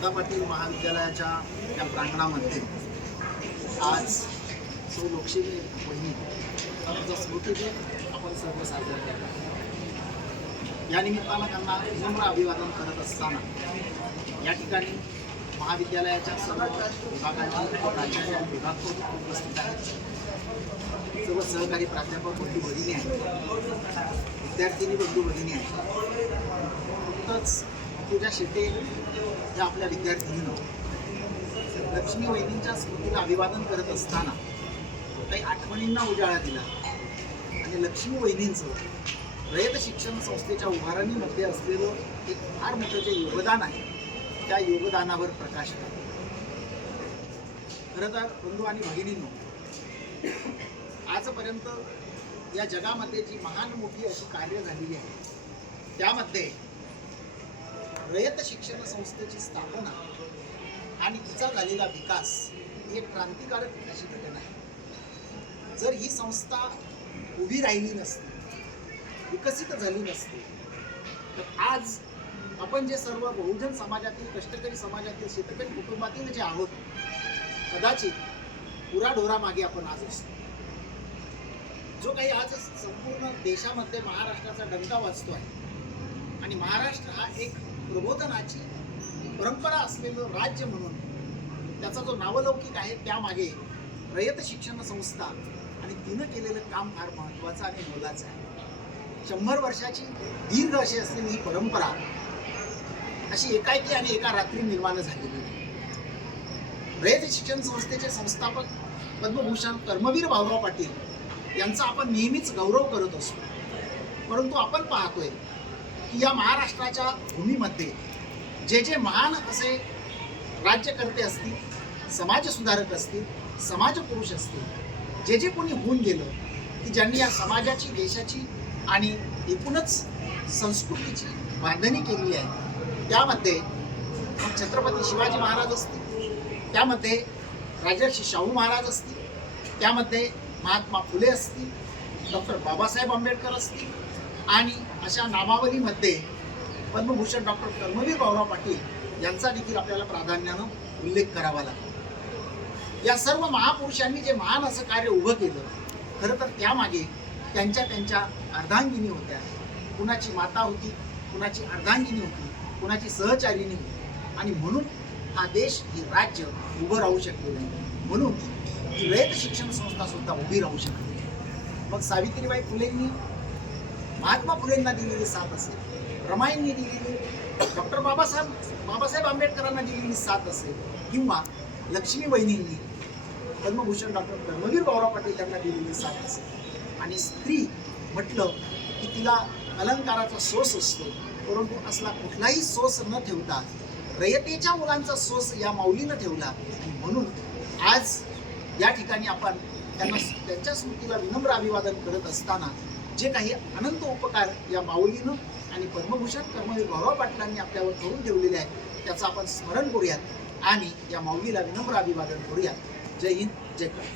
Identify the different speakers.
Speaker 1: दादा पाटील महाविद्यालयाच्या या प्रांगणामध्ये आज सो लोकशाही बहिणी त्यांचा स्मृतिदिन आपण सर्व साजरा केला. या निमित्तानं त्यांना विनम्र अभिवादन करत असताना या ठिकाणी महाविद्यालयाच्या सर्व विभागाचे प्राचार्य विभाग उपस्थित आहेत. सर्व सहकारी प्राध्यापक बंधू भगिनी आहेत. विद्यार्थिनी बंधू भगिनी आहेत. नुकतंच पूजा शेटे या आपल्या विद्यार्थिनीनं. लक्ष्मी वहिनींच्या स्मृतीला अभिवादन करत असताना काही आठवणींना उजाळा दिला. आणि लक्ष्मी वहिनींचं रयत शिक्षण संस्थेच्या उभारणीमध्ये असलेलं एक फार मोठं जे योगदान आहे त्या योगदानावर प्रकाश टाकला. खरं तर बंधू आणि भगिनींनो आजपर्यंत या जगामध्ये जी महान मोठी अशी कार्य झालेली आहे त्यामध्ये रयत शिक्षण संस्थेची स्थापना आणि तिचा झालेला विकास ही एक क्रांतिकारक अशी घटना आहे. जर ही संस्था उभी राहिली नसती विकसित झाली नसती तर आज आपण जे सर्व बहुजन समाजातील कष्टकरी समाजातील शेतकरी कुटुंबातील जे आहोत कदाचित पुराढोरामागे आपण आज असतो. जो काही आज संपूर्ण देशामध्ये महाराष्ट्राचा डंका वाजतो आहे आणि महाराष्ट्र हा एक प्रबोधनाची परंपरा असलेलं राज्य म्हणून त्याचा जो नावलौकिक आहे त्यामागे रयत शिक्षण संस्था आणि तिनं केलेलं काम फार महत्त्वाचं आणि मोलाचं आहे. शंभर वर्षाची दीर्घ अशी असलेली ही परंपरा अशी एकाएकी आणि एका रात्री निर्माण झालेली आहे रयत शिक्षण संस्थेचे संस्थापक पद्मभूषण कर्मवीर भाऊराव पाटील यांचा आपण नेहमीच गौरव करत असतो. परंतु आपण पाहतोय की या महाराष्ट्राच्या भूमीमध्ये जे जे महान असे राज्यकर्ते असतील समाजसुधारक असतील समाजपुरुष असतील जे जे कोणी होऊन गेलं की ज्यांनी या समाजाची देशाची आणि एकूणच संस्कृतीची बांधणी केली आहे त्यामध्ये छत्रपती शिवाजी महाराज असतील त्यामध्ये राजर्षी शाहू महाराज असतील त्यामध्ये महात्मा फुले असतील डॉक्टर बाबासाहेब आंबेडकर असतील आणि अशा नामावलीमध्ये पद्मभूषण डॉक्टर कर्मवीर भाऊराव पाटील यांचा देखील आपल्याला प्राधान्यानं उल्लेख करावा लागतो. या सर्व महापुरुषांनी जे महान असं कार्य उभं केलं खरं तर त्यामागे त्यांच्या त्यांच्या अर्धांगिनी होत्या. कुणाची माता होती कुणाची अर्धांगिनी होती कुणाची सहचारिणी होती. आणि म्हणून हा देश हे राज्य उभं राहू शकलेलं नाही. म्हणून ही वेद शिक्षण संस्था सुद्धा उभी राहू शकते मग सावित्रीबाई फुलेंनी महात्मा फुलेंना दिलेली साथ असेल. रमाईंनी दिलेली डॉक्टर बाबासाहेब बाबासाहेब आंबेडकरांना दिलेली साथ असेल किंवा लक्ष्मी वहिनींनी पद्मभूषण डॉक्टर कर्मवीर भाऊराव पाटील यांना दिलेली साथ असेल. आणि स्त्री म्हटलं की तिला अलंकाराचा सोस असतो परंतु असला कुठलाही सोस न ठेवता रयतेच्या मुलांचा सोस या माऊलीनं ठेवला. आणि म्हणून आज या ठिकाणी आपण त्यांना त्यांच्या स्मृतीला विनम्र अभिवादन करत असताना जे काही अनंत उपकार या माऊलीनं आणि पद्मभूषण कर्मवीर गौरव पाटलांनी आपल्यावर करून ठेवलेले आहे त्याचं आपण स्मरण करूयात आणि या माऊलीला विनम्र अभिवादन करूयात. जय हिंद जय भारत